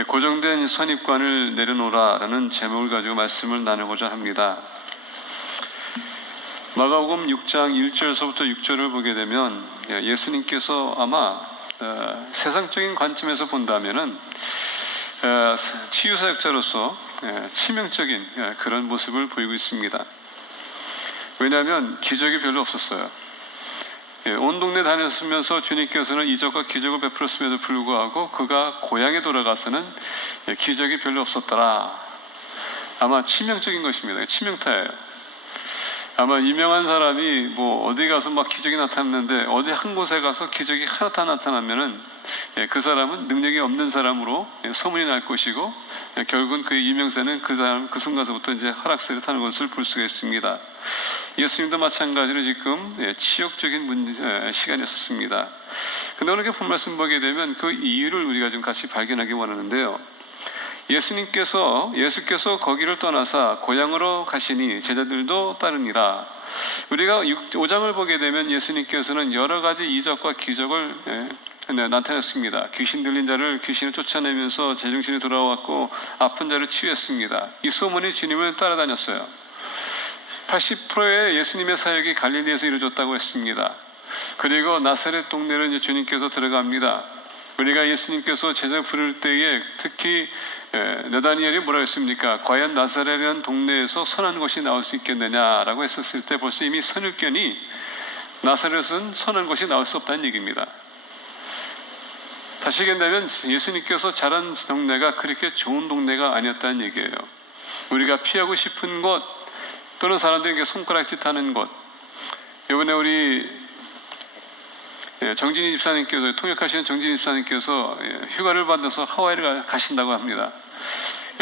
고정된 선입관을 내려놓으라라는 제목을 가지고 말씀을 나누고자 합니다. 마가복음 6장 1절서부터 6절을 보게 되면 예수님께서 아마 세상적인 관점에서 본다면은 치유사역자로서 치명적인 그런 모습을 보이고 있습니다. 왜냐하면 기적이 별로 없었어요. 온 동네 다녔으면서 주님께서는 이적과 기적을 베풀었음에도 불구하고 그가 고향에 돌아가서는 기적이 별로 없었더라. 아마 치명적인 것입니다. 치명타예요. 아마 유명한 사람이 어디 가서 막 기적이 나타났는데 어디 한 곳에 가서 기적이 하나 나타나면은 그 사람은 능력이 없는 사람으로 소문이 날 것이고 결국은 그의 유명세는 그 순간서부터 이제 하락세를 타는 것을 볼 수가 있습니다. 예수님도 마찬가지로 지금 치욕적인 시간이었습니다. 근데 오늘 본 말씀 보게 되면 그 이유를 우리가 좀 같이 발견하기 원하는데요. 예수께서 거기를 떠나사 고향으로 가시니 제자들도 따르니라. 우리가 5장을 보게 되면 예수님께서는 여러 가지 이적과 기적을 나타냈습니다. 귀신 들린 자를 귀신을 쫓아내면서 제정신이 돌아왔고 아픈 자를 치유했습니다. 이 소문이 주님을 따라다녔어요. 80%의 예수님의 사역이 갈릴리에서 이루어졌다고 했습니다. 그리고 나사렛 동네로 이제 주님께서 들어갑니다. 우리가 예수님께서 제자 부를 때에 특히 나다니엘이 뭐라 했습니까? 과연 나사렛이라는 동네에서 선한 것이 나올 수 있겠느냐라고 했었을 때 벌써 이미 선입견이 나사렛은 선한 것이 나올 수 없다는 얘기입니다. 다시 얘기한다면 예수님께서 자란 동네가 그렇게 좋은 동네가 아니었다는 얘기예요. 우리가 피하고 싶은 곳 또는 사람들에게 손가락짓 하는 곳. 이번에 우리 정진희 집사님께서 통역하시는 정진희 집사님께서 휴가를 받아서 하와이를 가신다고 합니다.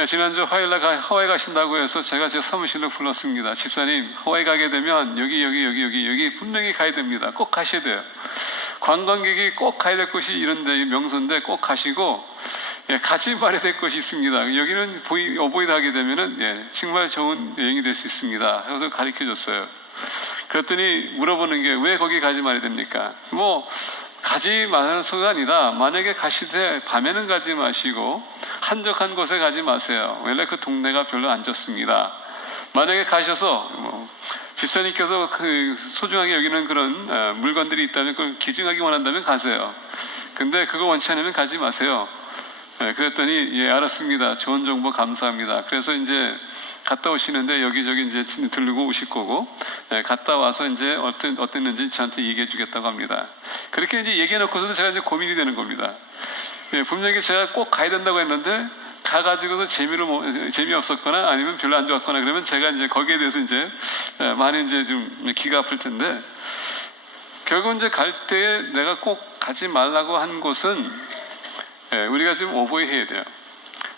지난주 화요일날 하와이 가신다고 해서 제가 제 사무실로 불렀습니다. 집사님, 하와이 가게 되면 여기 분명히 가야 됩니다. 꼭 가셔야 돼요. 관광객이 꼭 가야 될 곳이 이런데 명소인데 꼭 가시고 가지 말아야 될 곳이 있습니다. 여기는 어보이드 하게 되면은 정말 좋은 여행이 될 수 있습니다. 그래서 가르쳐 줬어요. 그랬더니 물어보는 게 왜 거기 가지 말아야 됩니까? 가지 말라는 소리가 아니라 만약에 가시되 밤에는 가지 마시고 한적한 곳에 가지 마세요. 원래 그 동네가 별로 안 좋습니다. 만약에 가셔서 집사님께서 소중하게 여기는 그런 물건들이 있다면 그걸 기증하기 원한다면 가세요. 근데 그거 원치 않으면 가지 마세요. 그랬더니 알았습니다. 좋은 정보 감사합니다. 그래서 이제 갔다 오시는데 여기저기 이제 들르고 오실 거고 갔다 와서 이제 어땠는지 저한테 얘기해 주겠다고 합니다. 그렇게 이제 얘기해 놓고서도 제가 이제 고민이 되는 겁니다. 분명히 제가 꼭 가야 된다고 했는데 가가지고서 재미없었거나 아니면 별로 안 좋았거나 그러면 제가 이제 거기에 대해서 이제 많이 이제 좀 기가 아플 텐데 결국 이제 갈 때에 내가 꼭 가지 말라고 한 곳은 우리가 지금 오버해야 돼요.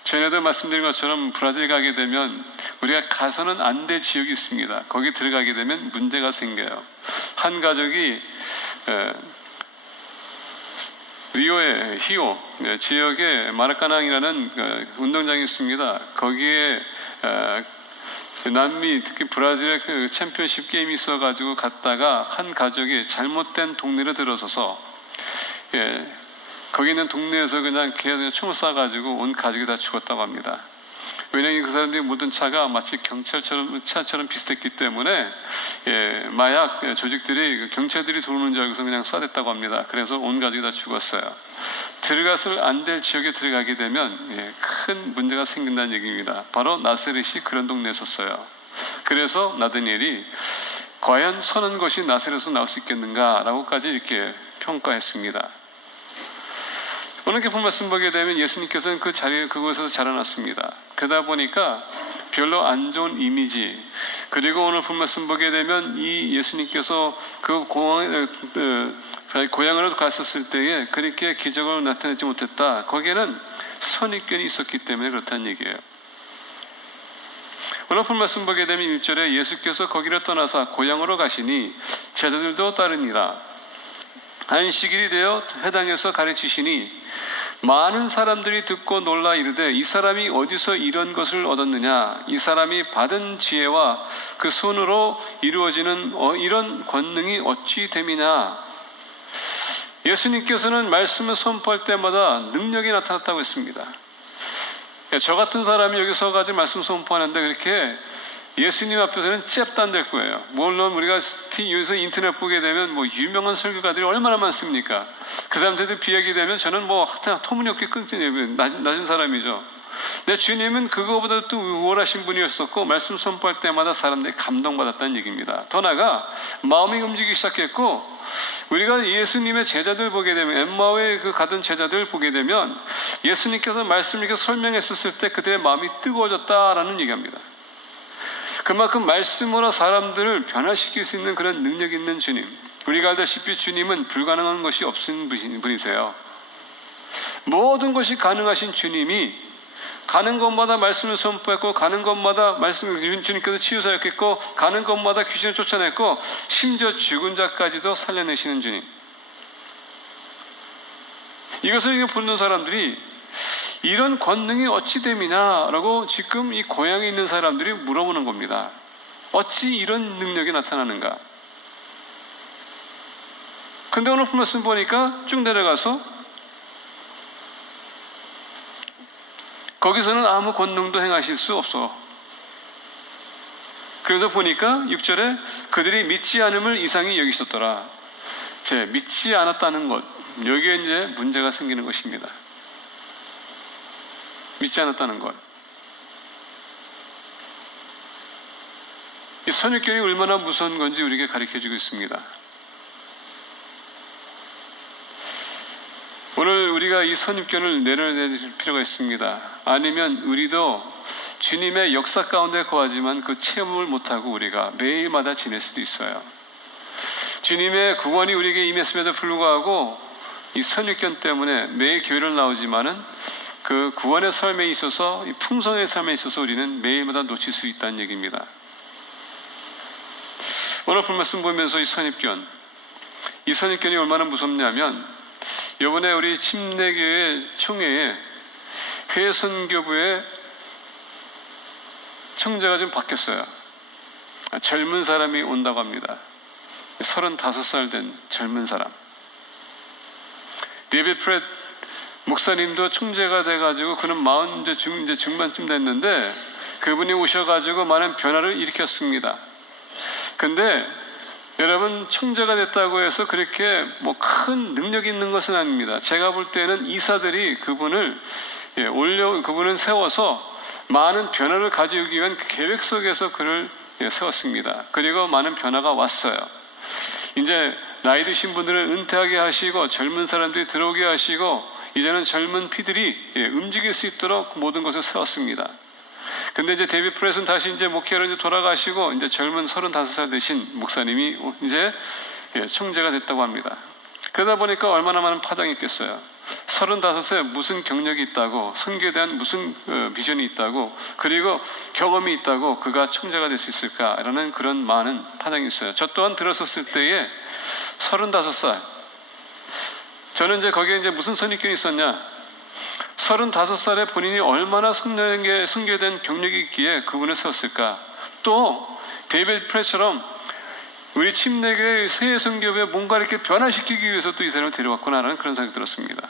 전에도 말씀드린 것처럼 브라질 가게 되면 우리가 가서는 안 될 지역이 있습니다. 거기 들어가게 되면 문제가 생겨요. 한 가족이 리오의 히오 지역에 마라카낭이라는 운동장이 있습니다. 거기에 남미 특히 브라질의 그 챔피언십 게임이 있어가지고 갔다가 한 가족이 잘못된 동네로 들어서서 거기 있는 동네에서 그냥 총을 쏴가지고 온 가족이 다 죽었다고 합니다. 왜냐하면 그 사람들이 모든 차가 마치 차처럼 비슷했기 때문에 마약 조직들이 경찰들이 들어오는 줄 알고서 그냥 쏴댔다고 합니다. 그래서 온 가족이 다 죽었어요. 들어가서 안 될 지역에 들어가게 되면 큰 문제가 생긴다는 얘기입니다. 바로 나사렛이 그런 동네였었어요. 그래서 나다니엘이 과연 선한 것이 나사렛에서 나올 수 있겠는가라고까지 이렇게 평가했습니다. 오늘 본 말씀 보게 되면 예수님께서는 그곳에서 자라났습니다. 그러다 보니까 별로 안 좋은 이미지, 그리고 오늘 본 말씀 보게 되면 이 예수님께서 그 고향으로 갔었을 때에 그렇게 기적을 나타내지 못했다. 거기에는 선입견이 있었기 때문에 그렇다는 얘기예요. 오늘 본 말씀 보게 되면 1절에 예수께서 거기를 떠나사 고향으로 가시니 제자들도 따르니라. 안식일이 되어 회당에서 가르치시니 많은 사람들이 듣고 놀라 이르되 이 사람이 어디서 이런 것을 얻었느냐? 이 사람이 받은 지혜와 그 손으로 이루어지는 이런 권능이 어찌 됨이냐? 예수님께서는 말씀을 선포할 때마다 능력이 나타났다고 했습니다. 저 같은 사람이 여기 서가지고 말씀 선포하는데 그렇게 예수님 앞에서는 잽도 안 될 거예요. 물론 우리가 여기서 인터넷 보게 되면 뭐 유명한 설교가들이 얼마나 많습니까? 그 사람들도 비하게 되면 저는 뭐 터무니없게 낮은 사람이죠. 근데 주님은 그거보다 또 우월하신 분이었었고 말씀 선포할 때마다 사람들이 감동받았다는 얘기입니다. 더 나아가 마음이 움직이기 시작했고 우리가 예수님의 제자들 보게 되면 엠마오에 그 가던 제자들 보게 되면 예수님께서 말씀을 이렇게 설명했었을 때 그들의 마음이 뜨거워졌다라는 얘기합니다. 그만큼 말씀으로 사람들을 변화시킬 수 있는 그런 능력 있는 주님. 우리가 알다시피 주님은 불가능한 것이 없는 분이세요. 모든 것이 가능하신 주님이 가는 곳마다 말씀을 선포했고 가는 곳마다 말씀을 주님께서 치유사역했고 가는 곳마다 귀신을 쫓아냈고 심지어 죽은 자까지도 살려내시는 주님. 이것을 보는 사람들이 이런 권능이 어찌 됨이냐라고 지금 이 고향에 있는 사람들이 물어보는 겁니다. 어찌 이런 능력이 나타나는가? 근데 오늘 말씀 보니까 쭉 내려가서 거기서는 아무 권능도 행하실 수 없어. 그래서 보니까 6절에 그들이 믿지 않음을 이상히 여기셨더라. 믿지 않았다는 것, 여기에 이제 문제가 생기는 것입니다. 믿지 않았다는 것. 이 선입견이 얼마나 무서운 건지 우리에게 가르쳐주고 있습니다. 오늘 우리가 이 선입견을 내려낼 필요가 있습니다. 아니면 우리도 주님의 역사 가운데 거하지만 그 체험을 못하고 우리가 매일마다 지낼 수도 있어요. 주님의 구원이 우리에게 임했음에도 불구하고 이 선입견 때문에 매일 교회를 나오지만은 그 구원의 삶에 있어서 이 풍성의 삶에 있어서 우리는 매일마다 놓칠 수 있다는 얘기입니다. 오늘 말씀 보면서 이 선입견이 얼마나 무섭냐면 이번에 우리 침례교회 총회에 회선교부의 청자가 좀 바뀌었어요. 젊은 사람이 온다고 합니다. 35살 된 젊은 사람. 데이비드 프렛 목사님도 총재가 돼가지고 그는 40 중반쯤 됐는데 그분이 오셔가지고 많은 변화를 일으켰습니다. 근데 여러분 총재가 됐다고 해서 그렇게 뭐 큰 능력이 있는 것은 아닙니다. 제가 볼 때는 이사들이 그분을 세워서 많은 변화를 가져오기 위한 그 계획 속에서 그를 세웠습니다. 그리고 많은 변화가 왔어요. 이제 나이 드신 분들은 은퇴하게 하시고 젊은 사람들이 들어오게 하시고 이제는 젊은 피들이 움직일 수 있도록 모든 것을 세웠습니다. 근데 이제 데이비드 프렛은 다시 이제 목회로 이제 돌아가시고 이제 젊은 35살 되신 목사님이 이제 총재가 됐다고 합니다. 그러다 보니까 얼마나 많은 파장이 있겠어요. 35세 무슨 경력이 있다고, 선교에 대한 무슨 비전이 있다고, 그리고 경험이 있다고 그가 총재가 될 수 있을까라는 그런 많은 파장이 있어요. 저 또한 들었었을 때에 35살. 저는 이제 거기에 이제 무슨 선입견이 있었냐? 35살에 본인이 얼마나 선교에 대한 경력이 있기에 그분을 세웠을까? 또 데이비드 프렛처럼 우리 침례교회 새 선교부에 뭔가 이렇게 변화시키기 위해서 또 이 사람을 데려왔구나라는 그런 생각이 들었습니다.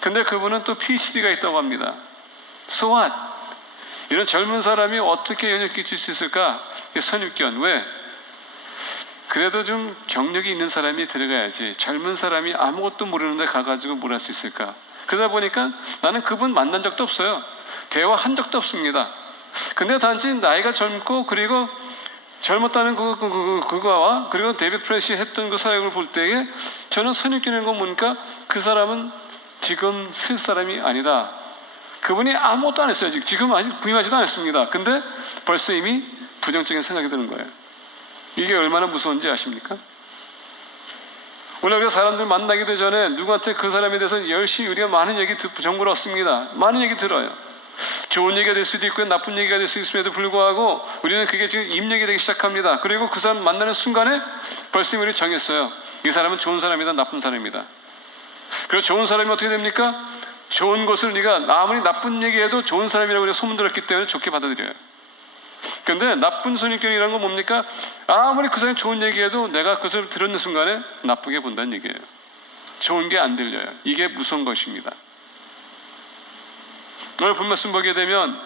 근데 그분은 또 PhD가 있다고 합니다. So what? 이런 젊은 사람이 어떻게 영향을 끼칠 수 있을까? 선입견. 왜? 그래도 좀 경력이 있는 사람이 들어가야지 젊은 사람이 아무것도 모르는데 가가지고 뭘 할 수 있을까? 그러다 보니까 나는 그분 만난 적도 없어요. 대화한 적도 없습니다. 근데 단지 나이가 젊고 그리고 젊었다는 그거와 그리고 데이비드 프렛이 했던 그 사역을 볼 때에 저는 선입견인 거 보니까 그 사람은 지금 쓸 사람이 아니다. 그분이 아무것도 안 했어요. 지금 아직 부임하지도 않았습니다. 근데 벌써 이미 부정적인 생각이 드는 거예요. 이게 얼마나 무서운지 아십니까? 오늘 우리가 사람들 만나기도 전에 누구한테 그 사람에 대해서 열심히 우리가 많은 얘기 정보를 얻습니다. 많은 얘기 들어요. 좋은 얘기가 될 수도 있고 나쁜 얘기가 될 수 있음에도 불구하고 우리는 그게 지금 입력이 되기 시작합니다. 그리고 그 사람 만나는 순간에 벌써 우리 정했어요. 이 사람은 좋은 사람이다, 나쁜 사람이다. 그리고 좋은 사람이 어떻게 됩니까? 좋은 것을 우리가 아무리 나쁜 얘기해도 좋은 사람이라고 우리가 소문들었기 때문에 좋게 받아들여요. 근데 나쁜 선입견이라는 건 뭡니까? 아무리 그 사람이 좋은 얘기해도 내가 그것을 들었는 순간에 나쁘게 본다는 얘기예요. 좋은 게 안 들려요. 이게 무서운 것입니다. 오늘 본 말씀 보게 되면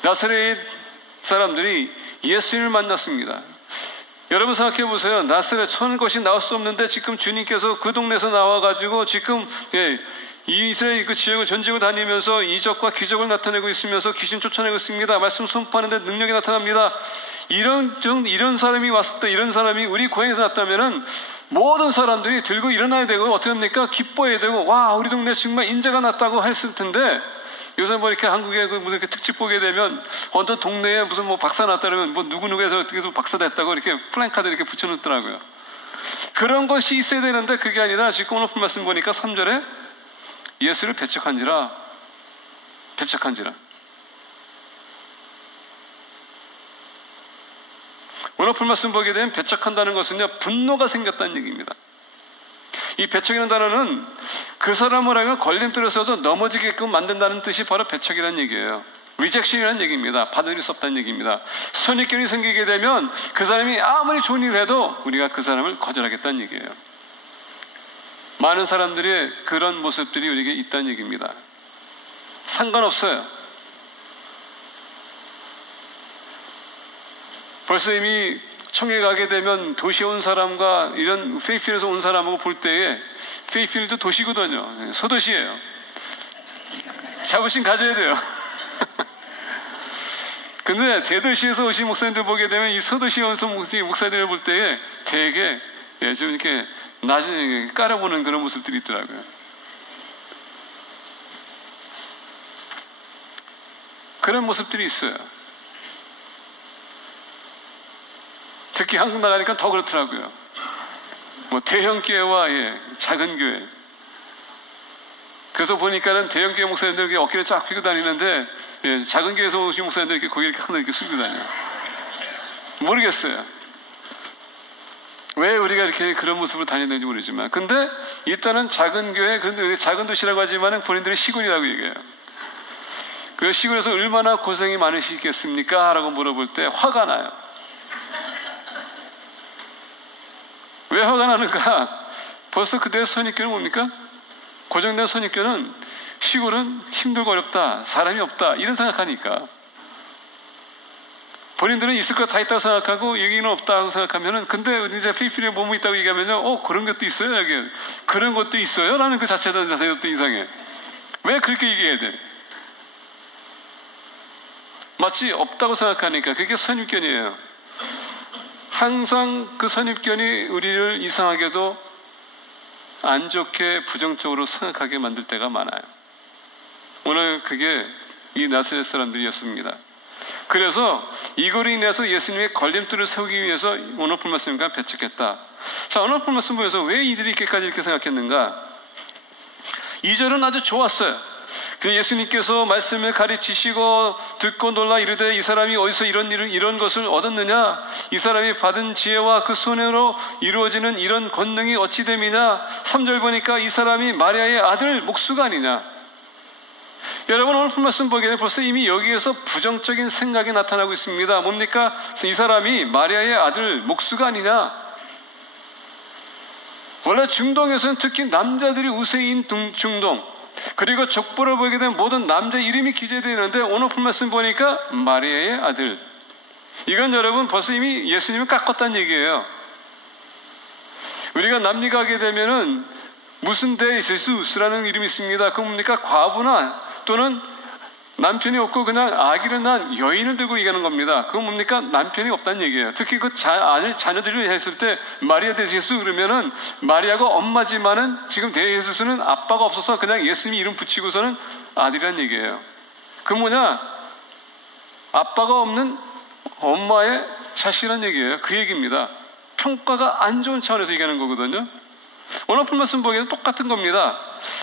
나사렛 사람들이 예수님을 만났습니다. 여러분 생각해 보세요. 나사렛 천 것이 나올 수 없는데 지금 주님께서 그 동네에서 나와가지고 지금 이 이스라엘 그 지역을 전지고 다니면서 이적과 기적을 나타내고 있으면서 귀신 쫓아내고 있습니다. 말씀 선포하는데 능력이 나타납니다. 이런 사람이 왔을 때, 이런 사람이 우리 고향에서 났다면은 모든 사람들이 들고 일어나야 되고 어떻게 합니까? 기뻐해야 되고, 와, 우리 동네 정말 인자가 났다고 했을 텐데, 요새 뭐 이렇게 한국에 무슨 이렇게 특집 보게 되면 어떤 동네에 무슨 뭐 박사 났다 그러면 뭐 누구누구에서 어떻게 박사 됐다고 이렇게 플랜카드 이렇게 붙여놓더라고요. 그런 것이 있어야 되는데 그게 아니라 지금 오늘 말씀 보니까 3절에 예수를 배척한지라. 오늘 말씀 보게 되면 배척한다는 것은요, 분노가 생겼다는 얘기입니다. 이 배척이라는 단어는 그 사람을 하여금 걸림돌에 서도 넘어지게끔 만든다는 뜻이 바로 배척이라는 얘기예요. 리젝션이라는 얘기입니다. 받아들일 수 없다는 얘기입니다. 선입견이 생기게 되면 그 사람이 아무리 좋은 일을 해도 우리가 그 사람을 거절하겠다는 얘기예요. 많은 사람들의 그런 모습들이 우리에게 있다는 얘기입니다. 상관없어요. 벌써 이미 청에 가게 되면 도시에 온 사람과 이런 페이필에서 온 사람하고 볼 때에 페이필도 도시거든요. 소도시예요. 자부심 가져야 돼요. 근데 대도시에서 오신 목사님들 보게 되면 이 소도시에 온 목사님들을 볼 때에 되게 좀 이렇게 낮은 깔아보는 그런 모습들이 있더라고요. 그런 모습들이 있어요. 특히 한국 나가니까 더 그렇더라고요. 뭐 대형 교회와 작은 교회. 그래서 보니까는 대형 교회 목사님들 이렇게 어깨를 쫙 펴고 다니는데 작은 교회에서 오신 목사님들 이렇게 고개를 이렇게 하나 이렇게 숙이고 다녀요. 모르겠어요. 왜 우리가 이렇게 그런 모습으로 다니는지 모르지만, 근데 일단은 작은 교회, 그런데 작은 도시라고 하지만은 본인들은 시골이라고 얘기해요. 그래서 시골에서 얼마나 고생이 많으시겠습니까? 라고 물어볼 때 화가 나요. 왜 화가 나는가? 벌써 그때의 선입견은 뭡니까? 고정된 선입견은 시골은 힘들고 어렵다, 사람이 없다, 이런 생각하니까. 본인들은 있을 거 다 있다고 생각하고 여기는 없다고 생각하면은, 근데 이제 필리핀에 뭐뭐 있다고 얘기하면요, 그런 것도 있어요, 여기. 그런 것도 있어요? 라는 그 자체도 이상해. 왜 그렇게 얘기해야 돼? 마치 없다고 생각하니까. 그게 선입견이에요. 항상 그 선입견이 우리를 이상하게도 안 좋게 부정적으로 생각하게 만들 때가 많아요. 오늘 그게 이 나사렛 사람들이었습니다. 그래서 이거로 인해서 예수님의 걸림돌을 세우기 위해서 오늘 본 말씀과 배척했다. 자, 오늘 본 말씀 보면서 왜 이들이 이렇게까지 이렇게 생각했는가? 2절은 아주 좋았어요. 예수님께서 말씀을 가르치시고 듣고 놀라 이르되 이 사람이 어디서 이런 것을 얻었느냐? 이 사람이 받은 지혜와 그 손으로 이루어지는 이런 권능이 어찌 됨이냐? 3절 보니까 이 사람이 마리아의 아들 목수가 아니냐? 여러분, 오늘 말씀 보게 되면 벌써 이미 여기에서 부정적인 생각이 나타나고 있습니다. 뭡니까? 이 사람이 마리아의 아들 목수가 아니냐? 원래 중동에서는 특히 남자들이 우세인 중동, 그리고 족보를 보게 되면 모든 남자 이름이 기재되는데 오늘 말씀 보니까 마리아의 아들. 이건 여러분 벌써 이미 예수님을 깎았다는 얘기예요. 우리가 남미 가게 되면은 무슨 데 예수스라는 이름이 있습니다. 그건 뭡니까? 과부나 또는 남편이 없고 그냥 아기를 낳은 여인을 들고 얘기하는 겁니다. 그건 뭡니까? 남편이 없다는 얘기예요. 특히 그 자녀들을 했을 때 마리아 대 예수 그러면은 마리아가 엄마지만은 지금 대 예수는 아빠가 없어서 그냥 예수님이 이름 붙이고서는 아들이란 얘기예요. 그 뭐냐? 아빠가 없는 엄마의 자식이란 얘기예요. 그 얘기입니다. 평가가 안 좋은 차원에서 얘기하는 거거든요. 오늘 말씀 보기에는 똑같은 겁니다.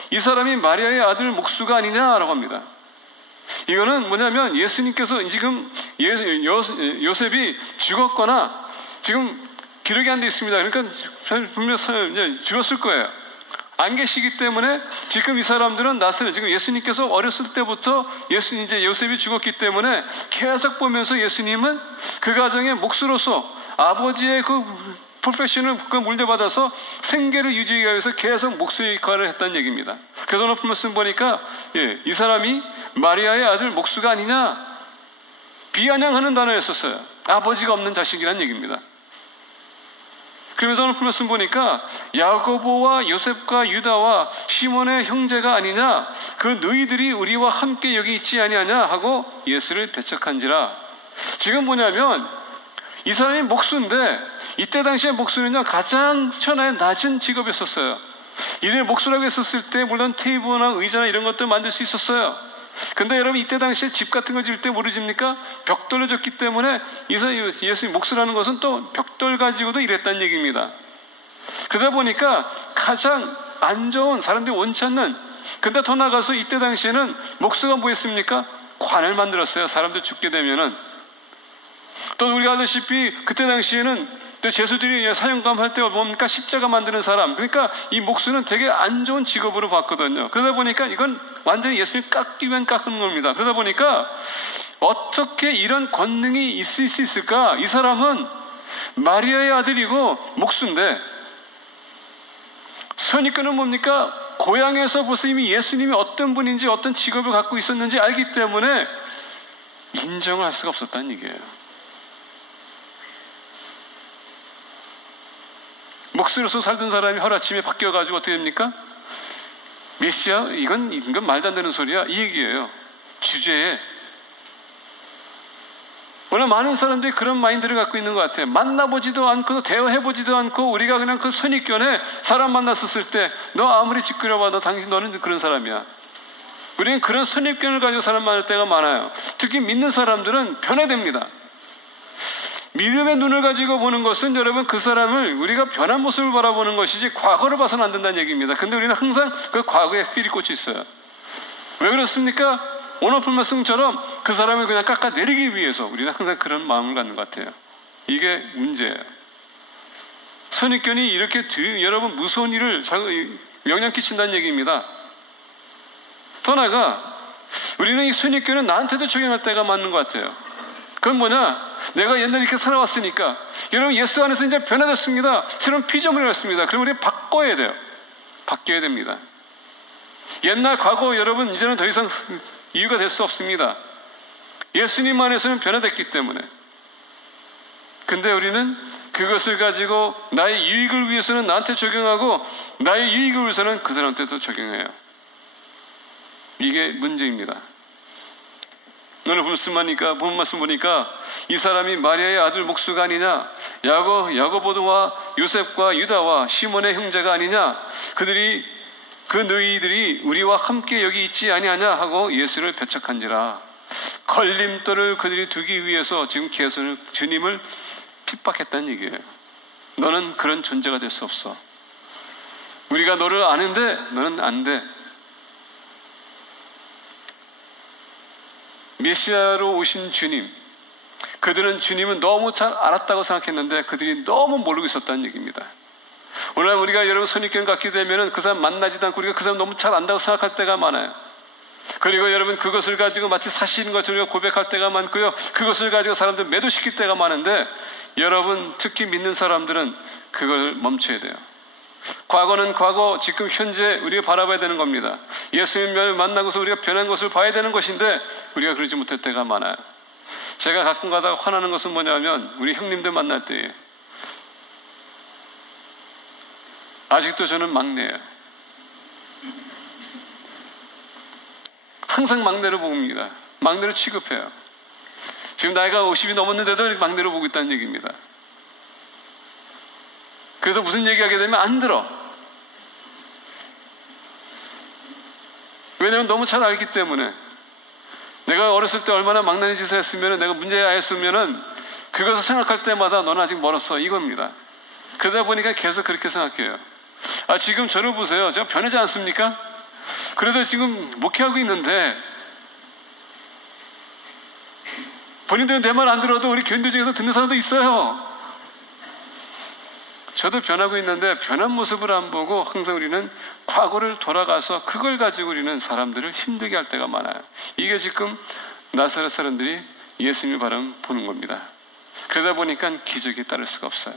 이 사람이 마리아의 아들 목수가 아니냐라고 합니다. 이거는 뭐냐면 예수님께서 지금 요셉이 죽었거나 지금 기록이 안 돼 있습니다. 그러니까 분명 죽었을 거예요. 안 계시기 때문에 지금 이 사람들은 지금 예수님께서 어렸을 때부터 이제 요셉이 죽었기 때문에 계속 보면서 예수님은 그 가정의 목수로서 아버지의 그 프로페셔널을 물려받아서 생계를 유지하기 위해서 계속 목수의 역할을 했다는 얘기입니다. 그래서 오늘 말씀 보니까 이 사람이 마리아의 아들 목수가 아니냐, 비아냥하는 단어였었어요. 아버지가 없는 자식이란 얘기입니다. 그러면서 오늘 말씀 보니까 야고보와 요셉과 유다와 시몬의 형제가 아니냐, 그 너희들이 우리와 함께 여기 있지 아니하냐 하고 예수를 배척한지라. 지금 뭐냐면 이 사람이 목수인데, 이때 당시에 목수는요 가장 천하의 낮은 직업이었었어요. 이들 목수라고 했었을 때 물론 테이블이나 의자나 이런 것도 만들 수 있었어요. 근데 여러분, 이때 당시에 집 같은 거 지을 때 모르십니까? 벽돌로 졌기 때문에 예수님 목수라는 것은 또 벽돌 가지고도 일했다는 얘기입니다. 그러다 보니까 가장 안 좋은, 사람들이 원치 않는, 근데 더 나가서 이때 당시에는 목수가 뭐 했습니까? 관을 만들었어요. 사람들 죽게 되면은. 또 우리가 아시다시피 그때 당시에는 또 제수들이 사형감 할 때 뭡니까? 십자가 만드는 사람. 그러니까 이 목수는 되게 안 좋은 직업으로 봤거든요. 그러다 보니까 이건 완전히 예수님 깎기 위한 깎는 겁니다. 그러다 보니까 어떻게 이런 권능이 있을 수 있을까? 이 사람은 마리아의 아들이고 목수인데, 선입견은 뭡니까? 고향에서 벌써 이미 예수님이 어떤 분인지 어떤 직업을 갖고 있었는지 알기 때문에 인정을 할 수가 없었다는 얘기예요. 목수로서 살던 사람이 하루아침에 바뀌어가지고 어떻게 됩니까? 메시아? 이건 말도 안 되는 소리야, 이 얘기예요. 주제에. 오늘 많은 사람들이 그런 마인드를 갖고 있는 것 같아요. 만나보지도 않고 대화해보지도 않고 우리가 그냥 그 선입견에 사람 만났었을 때 너 아무리 짓거려봐도 너는 그런 사람이야. 우리는 그런 선입견을 가지고 사람 만날 때가 많아요. 특히 믿는 사람들은 변화됩니다. 믿음의 눈을 가지고 보는 것은 여러분, 그 사람을 우리가 변한 모습을 바라보는 것이지 과거를 봐서는 안 된다는 얘기입니다. 근데 우리는 항상 그 과거에 필이 꽂혀 있어요. 왜 그렇습니까? 오늘 말씀처럼 그 사람을 그냥 깎아내리기 위해서 우리는 항상 그런 마음을 갖는 것 같아요. 이게 문제예요. 선입견이 이렇게 여러분 무서운 일을 영향 끼친다는 얘기입니다. 더 나아가 우리는 이 선입견은 나한테도 적용할 때가 맞는 것 같아요. 그건 뭐냐? 내가 옛날에 이렇게 살아왔으니까, 여러분 예수 안에서 이제 변화됐습니다. 새로운 피조물이 됐습니다. 그럼 우리 바꿔야 돼요. 바뀌어야 됩니다. 옛날 과거 여러분 이제는 더 이상 이유가 될 수 없습니다. 예수님 안에서는 변화됐기 때문에. 근데 우리는 그것을 가지고 나의 유익을 위해서는 나한테 적용하고 나의 유익을 위해서는 그 사람한테도 적용해요. 이게 문제입니다. 오늘 본 말씀 보니까 이 사람이 마리아의 아들 목수가 아니냐, 야고보와 요셉과 유다와 시몬의 형제가 아니냐, 그 너희들이 우리와 함께 여기 있지 아니하냐 하고 예수를 배척한지라. 걸림돌을 그들이 두기 위해서 지금 주님을 핍박했다는 얘기예요. 너는 그런 존재가 될 수 없어. 우리가 너를 아는데 너는 안 돼. 메시아로 오신 주님, 그들은 주님은 너무 잘 알았다고 생각했는데 그들이 너무 모르고 있었다는 얘기입니다. 오늘 우리가 여러분 선입견 갖게 되면 그 사람 만나지도 않고 우리가 그 사람 너무 잘 안다고 생각할 때가 많아요. 그리고 여러분 그것을 가지고 마치 사실인 것처럼 우리가 고백할 때가 많고요, 그것을 가지고 사람들 매도시킬 때가 많은데, 여러분 특히 믿는 사람들은 그걸 멈춰야 돼요. 과거는 과거, 지금 현재 우리가 바라봐야 되는 겁니다. 예수님을 만나고서 우리가 변한 것을 봐야 되는 것인데 우리가 그러지 못할 때가 많아요. 제가 가끔 가다가 화나는 것은 뭐냐면 우리 형님들 만날 때예요. 아직도 저는 막내예요. 항상 막내로 봅니다. 막내로 취급해요. 지금 나이가 50이 넘었는데도 막내로 보고 있다는 얘기입니다. 그래서 무슨 얘기하게 되면 안 들어. 왜냐하면 너무 잘 알기 때문에. 내가 어렸을 때 얼마나 막나니 짓을 했으면, 내가 문제였으면 그것을 생각할 때마다 너는 아직 멀었어, 이겁니다. 그러다 보니까 계속 그렇게 생각해요. 지금 저를 보세요. 제가 변하지 않습니까? 그래도 지금 목회하고 있는데 본인들은 내 말 안 들어도 우리 교인들 중에서 듣는 사람도 있어요. 저도 변하고 있는데 변한 모습을 안 보고 항상 우리는 과거를 돌아가서 그걸 가지고 우리는 사람들을 힘들게 할 때가 많아요. 이게 지금 나사렛 사람들이 예수님을 보는 겁니다. 그러다 보니까 기적이 따를 수가 없어요.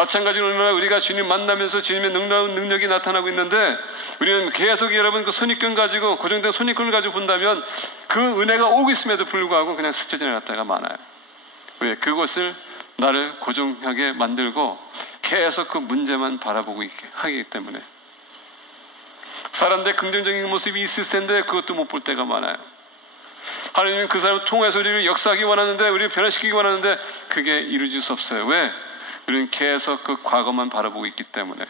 마찬가지로 얼마나 우리가 주님 만나면서 주님의 놀라운 능력이 나타나고 있는데 우리는 계속 여러분 그 선입견 가지고 고정된 선입견을 가지고 본다면 그 은혜가 오고 있음에도 불구하고 그냥 스쳐 지나갈 때가 많아요. 왜? 그것을 나를 고정하게 만들고 계속 그 문제만 바라보고 있게 하기 때문에 사람들의 긍정적인 모습이 있을 텐데 그것도 못 볼 때가 많아요. 하나님은 그 사람을 통해서 우리를 역사하기 원하는데 우리를 변화시키기 원하는데 그게 이루어질 수 없어요. 왜? 우리는 계속 그 과거만 바라보고 있기 때문에.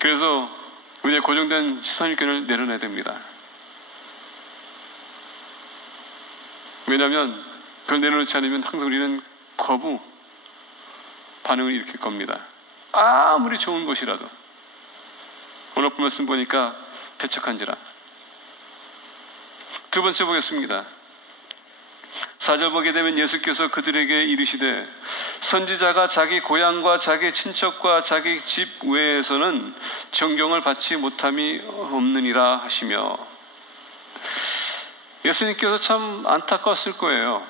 그래서 우리의 고정된 선입견을 내려내야 됩니다. 왜냐하면 그걸 내려놓지 않으면 항상 우리는 거부 반응을 일으킬 겁니다. 아무리 좋은 것이라도. 오늘 말씀 보니까 배척한지라. 두 번째 보겠습니다. 4절 보게 되면 예수께서 그들에게 이르시되 선지자가 자기 고향과 자기 친척과 자기 집 외에서는 존경을 받지 못함이 없느니라 하시며, 예수님께서 참 안타까웠을 거예요.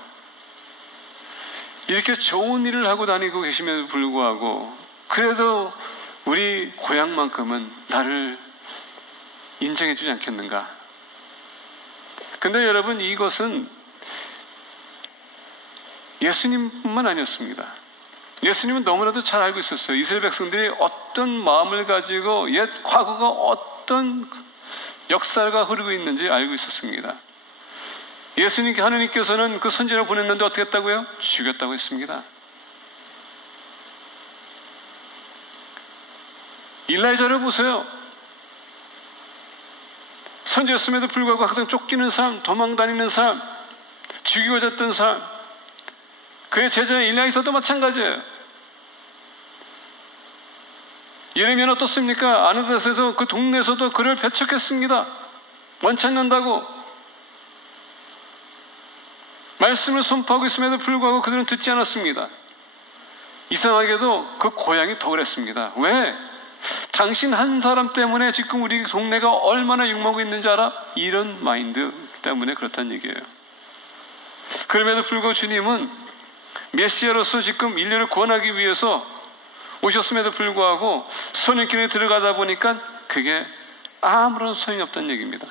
이렇게 좋은 일을 하고 다니고 계심에도 불구하고 그래도 우리 고향만큼은 나를 인정해 주지 않겠는가. 근데 여러분, 이것은 예수님뿐만 아니었습니다. 예수님은 너무나도 잘 알고 있었어요. 이스라엘 백성들이 어떤 마음을 가지고 옛 과거가 어떤 역사가 흐르고 있는지 알고 있었습니다. 하느님께서는 그 선지자를 보냈는데 어떻게 했다고요? 죽였다고 했습니다. 일라이자를 보세요. 선지였음에도 불구하고 항상 쫓기는 삶, 도망다니는 삶, 죽이고자 했던 삶. 그의 제자 일라이자도 마찬가지예요. 예레미야는 어떻습니까? 아는 데서도 그 동네에서도 그를 배척했습니다. 원치 않는다고 말씀을 선포하고 있음에도 불구하고 그들은 듣지 않았습니다. 이상하게도 그 고향이 더 그랬습니다. 왜? 당신 한 사람 때문에 지금 우리 동네가 얼마나 욕먹고 있는지 알아? 이런 마인드 때문에 그렇다는 얘기예요. 그럼에도 불구하고 주님은 메시아로서 지금 인류를 구원하기 위해서 오셨음에도 불구하고 선입견에 들어가다 보니까 그게 아무런 소용이 없다는 얘기입니다.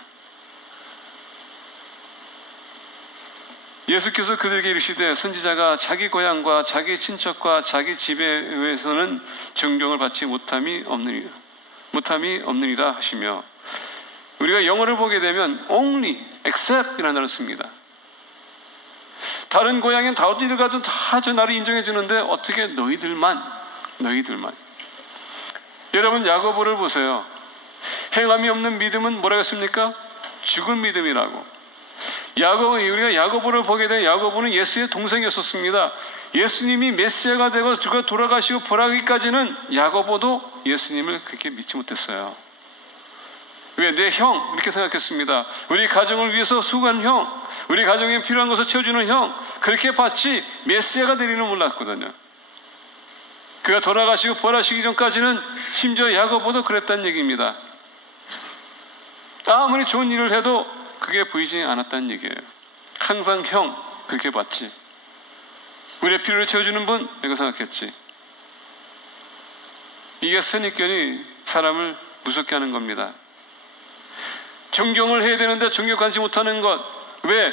예수께서 그들에게 이르시되 선지자가 자기 고향과 자기 친척과 자기 집에 의해서는 존경을 받지 못함이 없느니라 하시며, 우리가 영어를 보게 되면 only, except 이라는 단어를 씁니다. 다른 고향엔 다 어디를 가도 다 저 나를 인정해 주는데 어떻게 너희들만. 여러분, 야고보를 보세요. 행함이 없는 믿음은 뭐라고 했습니까? 죽은 믿음이라고. 우리가 야고보를 보게 되면 야고보는 예수의 동생이었습니다. 예수님이 메시아가 되고 그가 돌아가시고 부활하기까지는 야고보도 예수님을 그렇게 믿지 못했어요. 왜? 내 형 이렇게 생각했습니다. 우리 가정을 위해서 수고한 형, 우리 가정에 필요한 것을 채워주는 형, 그렇게 봤지 메시아가 되리는 몰랐거든요. 그가 돌아가시고 부활하시기 전까지는 심지어 야고보도 그랬다는 얘기입니다. 아무리 좋은 일을 해도 그게 보이지 않았다는 얘기예요. 항상 형 그렇게 봤지. 우리의 필요를 채워주는 분 내가 생각했지. 이게 선입견이 사람을 무섭게 하는 겁니다. 존경을 해야 되는데 존경하지 못하는 것. 왜?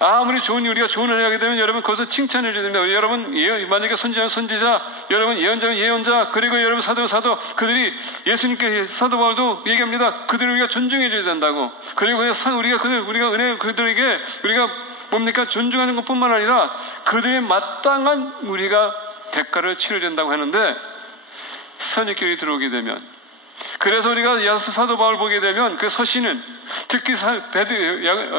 아무리 좋은 우리가 좋은 일을 하게 되면 여러분 거기서 칭찬을 해야 됩니다. 여러분 만약에 선지자는 선지자, 여러분 예언자는 예언자, 그리고 여러분 사도는 사도, 그들이 예수님께 사도 바울도 얘기합니다. 그들을 우리가 존중해 줘야 된다고. 그리고 우리가 은혜 그들에게 우리가 뭡니까? 존중하는 것뿐만 아니라 그들의 마땅한 우리가 대가를 치러야 된다고 하는데, 선입견이 들어오게 되면, 그래서 우리가 사도 바울 보게 되면 그 서신은 특히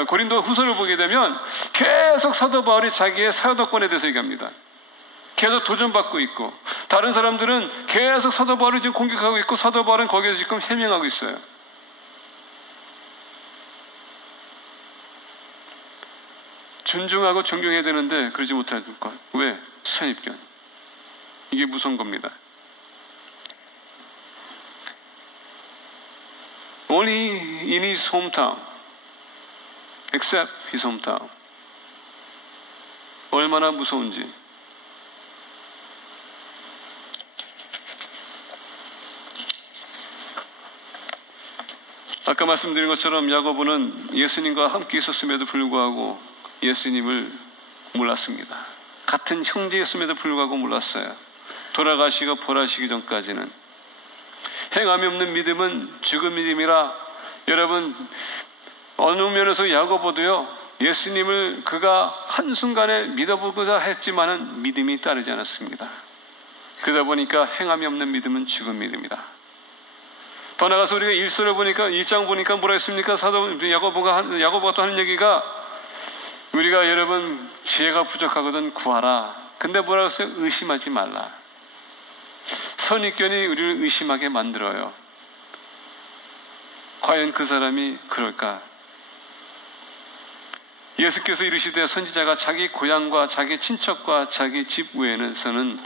고린도 후서를 보게 되면 계속 사도 바울이 자기의 사도권에 대해서 얘기합니다. 계속 도전받고 있고, 다른 사람들은 계속 사도 바울을 지금 공격하고 있고 사도 바울은 거기에서 지금 해명하고 있어요. 존중하고 존경해야 되는데 그러지 못할 것. 왜? 선입견. 이게 무서운 겁니다. Only in his hometown, except his hometown. 얼마나 무서운지. 아까 말씀드린 것처럼 야고보는 예수님과 함께 있었음에도 불구하고 예수님을 몰랐습니다. 같은 형제였음에도 불구하고 몰랐어요. 돌아가시고 벌하시기 전까지는. 행함이 없는 믿음은 죽은 믿음이라, 여러분, 어느 면에서 야고보도요, 예수님을 그가 한순간에 믿어보고자 했지만은 믿음이 따르지 않았습니다. 그러다 보니까 행함이 없는 믿음은 죽은 믿음이다. 더 나가서 우리가 1서를 보니까, 1장 보니까 뭐라 했습니까? 사도 야고보가 또 하는 얘기가, 우리가 여러분 지혜가 부족하거든 구하라. 근데 뭐라고 했어요? 의심하지 말라. 선입견이 우리를 의심하게 만들어요. 과연 그 사람이 그럴까? 예수께서 이르시되 선지자가 자기 고향과 자기 친척과 자기 집 외에서는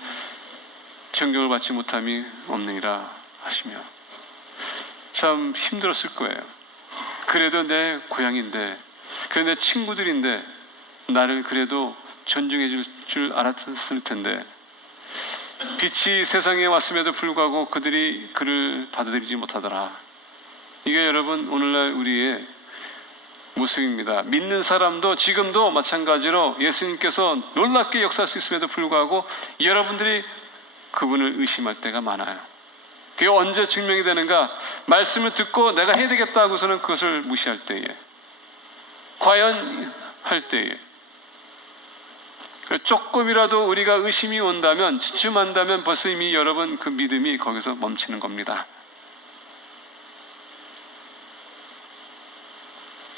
존경을 받지 못함이 없느니라 하시며, 참 힘들었을 거예요. 그래도 내 고향인데, 그래도 내 친구들인데 나를 그래도 존중해 줄 알았을 텐데, 빛이 세상에 왔음에도 불구하고 그들이 그를 받아들이지 못하더라. 이게 여러분 오늘날 우리의 모습입니다. 믿는 사람도 지금도 마찬가지로 예수님께서 놀랍게 역사할 수 있음에도 불구하고 여러분들이 그분을 의심할 때가 많아요. 그게 언제 증명이 되는가? 말씀을 듣고 내가 해야 되겠다 하고서는 그것을 무시할 때에, 과연 할 때에, 조금이라도 우리가 의심이 온다면, 주춤한다면 벌써 이미 여러분 그 믿음이 거기서 멈추는 겁니다.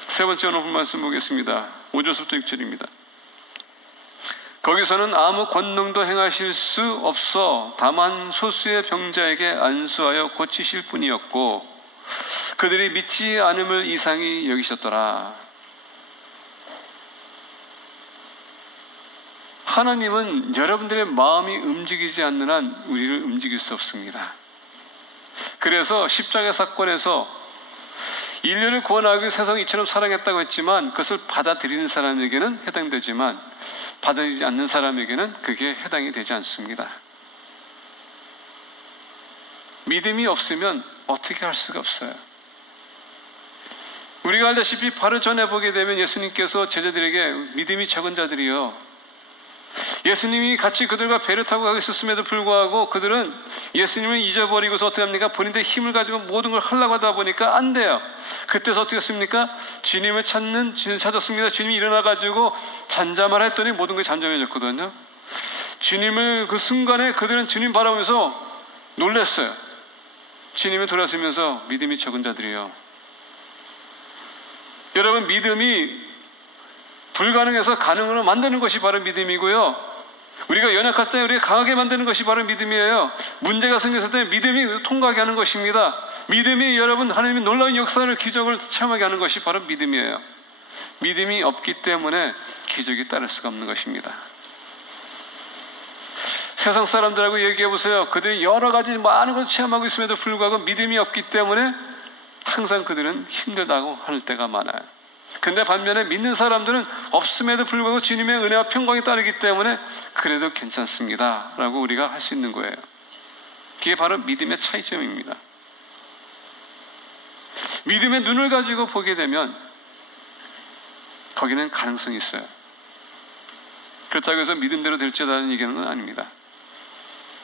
세 번째 오늘 본 말씀 보겠습니다. 5절부터 6절입니다. 거기서는 아무 권능도 행하실 수 없어 다만 소수의 병자에게 안수하여 고치실 뿐이었고 그들이 믿지 않음을 이상히 여기셨더라. 하나님은 여러분들의 마음이 움직이지 않는 한 우리를 움직일 수 없습니다. 그래서 십자가 사건에서 인류를 구원하기 위해 세상을 이처럼 사랑했다고 했지만 그것을 받아들이는 사람에게는 해당되지만 받아들이지 않는 사람에게는 그게 해당이 되지 않습니다. 믿음이 없으면 어떻게 할 수가 없어요. 우리가 알다시피 바로 전에 보게 되면 예수님께서 제자들에게 믿음이 적은 자들이요, 예수님이 같이 그들과 배를 타고 가고 있었음에도 불구하고 그들은 예수님을 잊어버리고서 어떻게 합니까? 본인들의 힘을 가지고 모든 걸 하려고 하다 보니까 안 돼요. 그때서 어떻게 했습니까? 주님을 찾았습니다. 주님이 일어나가지고 잠잠하라 했더니 모든 것이 잠잠해졌거든요. 주님을 그 순간에 그들은 주님 바라보면서 놀랐어요. 주님이 돌아서면서 믿음이 적은 자들이요. 여러분, 믿음이 불가능해서 가능으로 만드는 것이 바로 믿음이고요. 우리가 연약할 때 우리가 강하게 만드는 것이 바로 믿음이에요. 문제가 생겼을 때 믿음이 통과하게 하는 것입니다. 믿음이 여러분 하나님의 놀라운 역사를, 기적을 체험하게 하는 것이 바로 믿음이에요. 믿음이 없기 때문에 기적이 따를 수가 없는 것입니다. 세상 사람들하고 얘기해 보세요. 그들이 여러 가지 많은 것을 체험하고 있음에도 불구하고 믿음이 없기 때문에 항상 그들은 힘들다고 할 때가 많아요. 근데 반면에 믿는 사람들은 없음에도 불구하고 주님의 은혜와 평강이 따르기 때문에 그래도 괜찮습니다 라고 우리가 할 수 있는 거예요. 그게 바로 믿음의 차이점입니다. 믿음의 눈을 가지고 보게 되면 거기는 가능성이 있어요. 그렇다고 해서 믿음대로 될지라는 얘기는 아닙니다.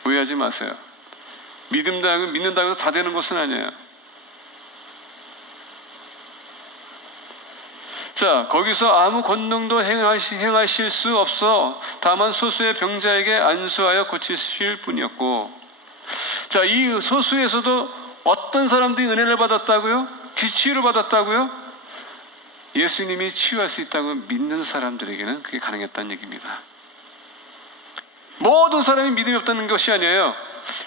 오해하지 마세요. 믿는다고 해서 다 되는 것은 아니에요. 자, 거기서 아무 권능도 행하실 수 없어 다만 소수의 병자에게 안수하여 고치실 뿐이었고, 자, 이 소수에서도 어떤 사람들이 은혜를 받았다고요? 치유를 받았다고요? 예수님이 치유할 수 있다고 믿는 사람들에게는 그게 가능했다는 얘기입니다. 모든 사람이 믿음이 없다는 것이 아니에요.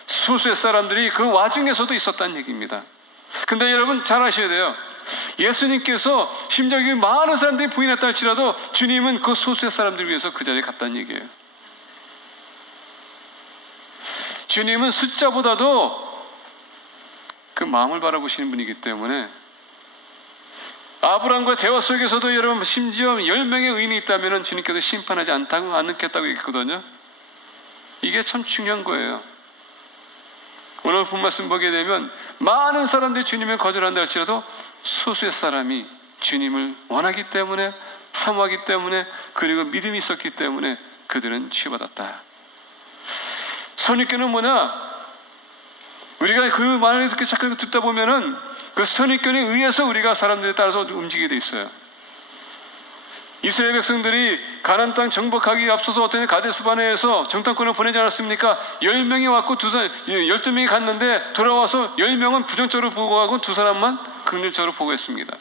소수의 사람들이 그 와중에서도 있었다는 얘기입니다. 근데 여러분 잘 아셔야 돼요. 예수님께서 심지어 많은 사람들이 부인했다 할지라도 주님은 그 소수의 사람들을 위해서 그 자리에 갔다는 얘기예요. 주님은 숫자보다도 그 마음을 바라보시는 분이기 때문에, 아브라함과 대화 속에서도 여러분 심지어 10명의 의인이 있다면 주님께서 심판하지 않겠다고 얘기했거든요. 이게 참 중요한 거예요. 오늘 본 말씀 보게 되면 많은 사람들이 주님을 거절한다 할지라도 소수의 사람이 주님을 원하기 때문에, 사모하기 때문에, 그리고 믿음이 있었기 때문에 그들은 치유받았다. 선입견은 뭐냐? 우리가 그 말을 이렇게 자꾸 듣다 보면은 그 선입견에 의해서 우리가 사람들에 따라서 움직이게 돼 있어요. 이스라엘 백성들이 가나안 땅 정복하기 앞서서 어떤 가데스바네에서 정탐꾼을 보내지 않았습니까? 10명이 왔고 12명이 갔는데 돌아와서 10명은 부정적으로 보고하고 2사람만 긍정적으로 보고했습니다.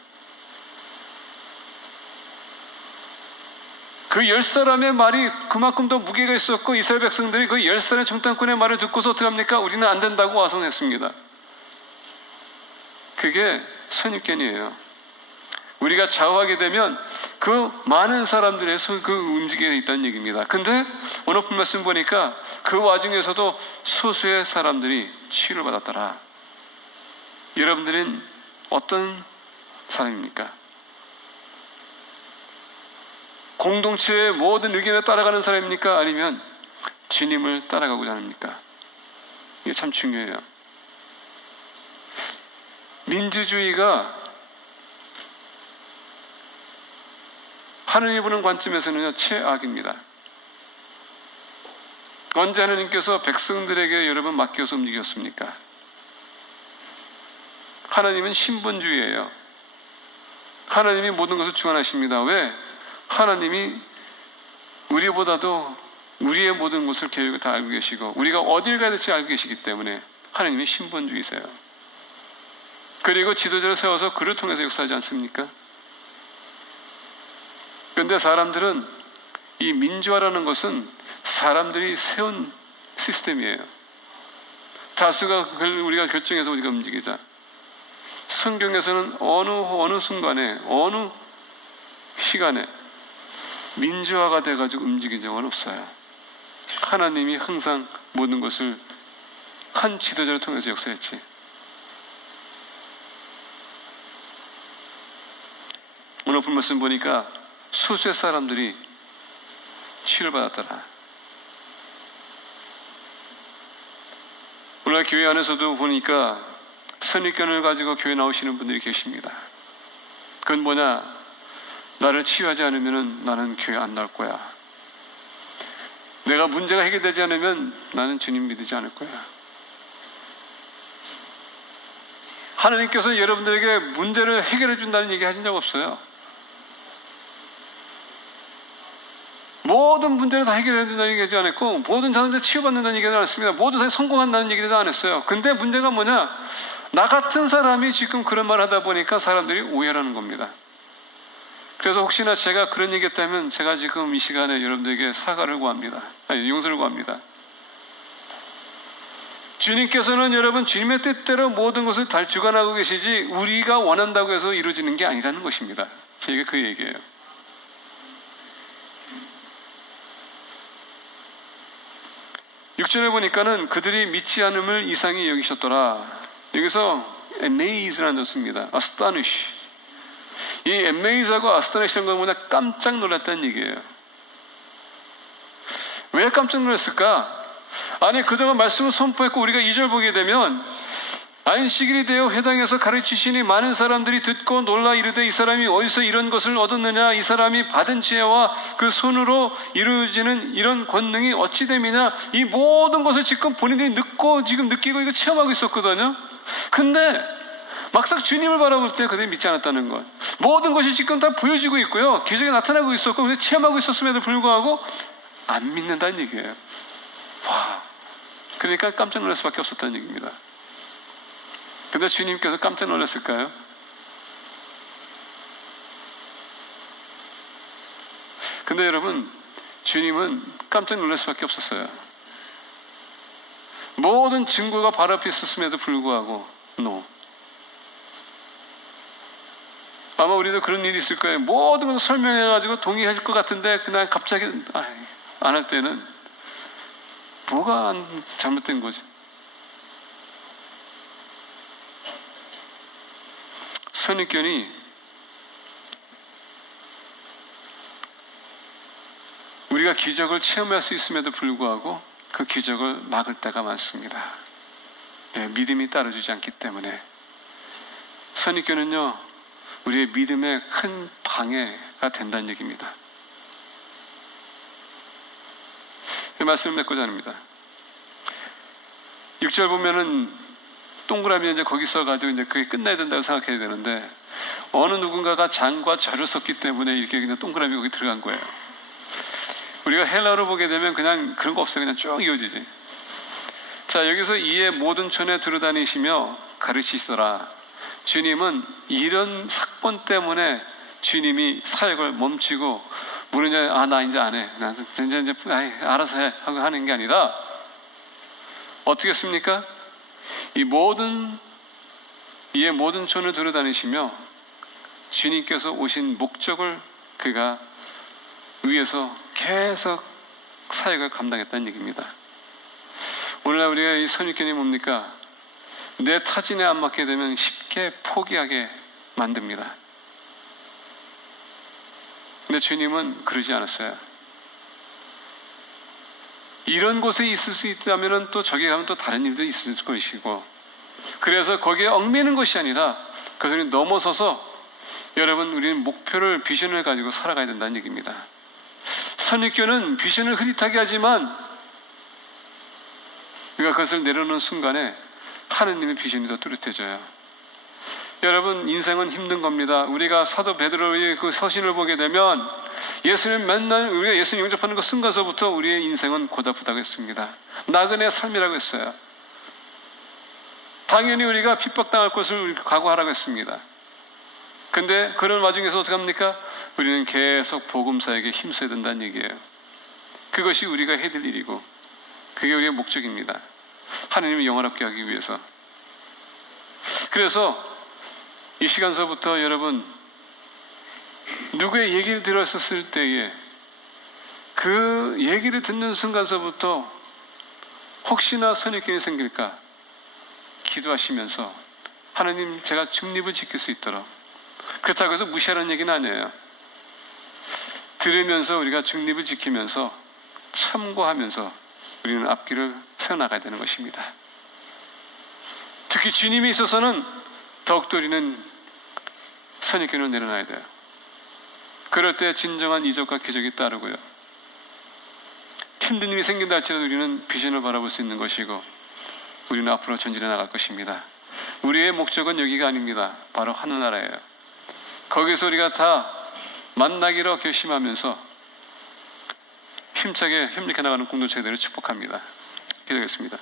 그 10사람의 말이 그만큼 더 무게가 있었고, 이스라엘 백성들이 그 10사람의 정탐꾼의 말을 듣고서 어떻게 합니까? 우리는 안 된다고 와성했습니다. 그게 선입견이에요. 우리가 좌우하게 되면 그 많은 사람들의 그 움직임에 있다는 얘기입니다. 근데 오늘 본 말씀 보니까 그 와중에서도 소수의 사람들이 치유를 받았더라. 여러분들은 어떤 사람입니까? 공동체의 모든 의견에 따라가는 사람입니까? 아니면 주님을 따라가고자 합니까? 이게 참 중요해요. 민주주의가 하느님이 보는 관점에서는요, 최악입니다. 언제 하느님께서 백성들에게 여러분 맡겨서 움직였습니까? 하나님은 신본주의예요. 하나님이 모든 것을 주관하십니다. 왜? 하나님이 우리보다도 우리의 모든 것을 계획을 다 알고 계시고 우리가 어딜 가야 될지 알고 계시기 때문에 하나님이 신본주의세요. 그리고 지도자를 세워서 그를 통해서 역사하지 않습니까? 그런데 사람들은 이 민주화라는 것은 사람들이 세운 시스템이에요. 다수가 그걸 우리가 결정해서 우리가 움직이자. 성경에서는 어느 순간에 어느 시간에 민주화가 돼가지고 움직인 적은 없어요. 하나님이 항상 모든 것을 한 지도자를 통해서 역사했지. 오늘 본 말씀 보니까 소수의 사람들이 치유를 받았더라. 오늘 교회 안에서도 보니까 선입견을 가지고 교회 나오시는 분들이 계십니다. 그건 뭐냐? 나를 치유하지 않으면 나는 교회 안 나올 거야. 내가 문제가 해결되지 않으면 나는 주님 믿지 않을 거야. 하나님께서 여러분들에게 문제를 해결해 준다는 얘기 하신 적 없어요. 모든 문제를 다 해결해 준다는 얘기 하지 않았고, 모든 사람들 치유받는다는 얘기는 안 했습니다. 모든 사람이 성공한다는 얘기도 안 했어요. 근데 문제가 뭐냐? 나 같은 사람이 지금 그런 말 하다 보니까 사람들이 오해하는 겁니다. 그래서 혹시나 제가 그런 얘기 했다면 제가 지금 이 시간에 여러분들에게 사과를 구합니다. 아니, 용서를 구합니다. 주님께서는 여러분 주님의 뜻대로 모든 것을 다 주관하고 계시지 우리가 원한다고 해서 이루어지는 게 아니라는 것입니다. 제가 그 얘기예요. 육절에 보니까는 그들이 믿지 않음을 이상히 여기셨더라. 여기서 amaze라는 뜻입니다. astonish. 이 amaze하고 astonish는 건 뭐냐? 깜짝 놀랐다는 얘기예요. 왜 깜짝 놀랐을까? 아니, 그동안 말씀을 선포했고 우리가 2절 보게 되면 안식일이 되어 회당에서 가르치시니 많은 사람들이 듣고 놀라 이르되 이 사람이 어디서 이런 것을 얻었느냐? 이 사람이 받은 지혜와 그 손으로 이루어지는 이런 권능이 어찌 됨이냐? 이 모든 것을 지금 본인들이 지금 느끼고 이거 체험하고 있었거든요. 근데 막상 주님을 바라볼 때 그들이 믿지 않았다는 것. 모든 것이 지금 다 보여지고 있고요. 기적이 나타나고 있었고 그들이 체험하고 있었음에도 불구하고 안 믿는다는 얘기예요. 와, 그러니까 깜짝 놀랄 수밖에 없었다는 얘기입니다. 근데 주님께서 깜짝 놀랐을까요? 근데 여러분, 주님은 깜짝 놀랄 수밖에 없었어요. 모든 증거가 바로 앞에 있었음에도 불구하고 아마 우리도 그런 일이 있을 거예요. 모든 것을 설명해가지고 동의할 것 같은데 그냥 갑자기 안 할 때는 뭐가 잘못된 거지? 선입견이 우리가 기적을 체험할 수 있음에도 불구하고 그 기적을 막을 때가 많습니다. 믿음이 따라주지 않기 때문에 선입견은요, 우리의 믿음에 큰 방해가 된다는 얘기입니다. 그 말씀을 맺고자 합니다. 6절 보면은 동그라미 이제 거기 써가지고 이제 그게 끝나야 된다고 생각해야 되는데, 어느 누군가가 장과 절을 썼기 때문에 이렇게 그냥 동그라미 거기 들어간 거예요. 우리가 헬라어로 보게 되면 그냥 그런 거 없어요. 그냥 쭉 이어지지. 자, 여기서 이에 모든 촌에 두루다니시며 가르치시더라. 주님은 이런 사건 때문에 주님이 사역을 멈추고 모르냐, 나 이제 안 해. 이제 알아서 해 하고 하는 게 아니라 어떻게 했습니까? 이에 모든 촌을 두루다니시며 주님께서 오신 목적을 그가 위해서 계속 사역을 감당했다는 얘기입니다. 오늘날 우리가 이 선입견이 뭡니까? 내 타진에 안 맞게 되면 쉽게 포기하게 만듭니다. 근데 주님은 그러지 않았어요. 이런 곳에 있을 수 있다면 또 저기 가면 또 다른 일도 있을 것이고, 그래서 거기에 얽매는 것이 아니라 그것을 넘어서서 여러분, 우리는 목표를, 비전을 가지고 살아가야 된다는 얘기입니다. 선입견은 비전을 흐릿하게 하지만 우리가 그것을 내려놓는 순간에 하느님의 비전이 더 뚜렷해져요. 여러분, 인생은 힘든 겁니다. 우리가 사도 베드로의 그 서신을 보게 되면 예수님 맨날 우리가 예수님 영접하는 그 순간서부터 우리의 인생은 고달프다고 했습니다. 나그네 삶이라고 했어요. 당연히 우리가 핍박당할 것을 각오하라고 했습니다. 근데 그런 와중에서 어떻게 합니까? 우리는 계속 복음사에게 힘써야 된다는 얘기예요. 그것이 우리가 해야 될 일이고 그게 우리의 목적입니다. 하나님을 영원하게 하기 위해서. 그래서 이 시간서부터 여러분, 누구의 얘기를 들었을 때에 그 얘기를 듣는 순간서부터 혹시나 선입견이 생길까 기도하시면서 하나님, 제가 중립을 지킬 수 있도록. 그렇다고 해서 무시하라는 얘기는 아니에요. 들으면서 우리가 중립을 지키면서 참고하면서 우리는 앞길을 세워나가야 되는 것입니다. 특히 주님이 있어서는 더욱더 우리는 선입견을 내려놔야 돼요. 그럴 때 진정한 이적과 기적이 따르고요, 힘든 일이 생긴다 할지라도 우리는 비전을 바라볼 수 있는 것이고 우리는 앞으로 전진해 나갈 것입니다. 우리의 목적은 여기가 아닙니다. 바로 하늘나라예요. 거기서 우리가 다 만나기로 결심하면서 힘차게 협력해 나가는 공동체들을 축복합니다. 기도하겠습니다.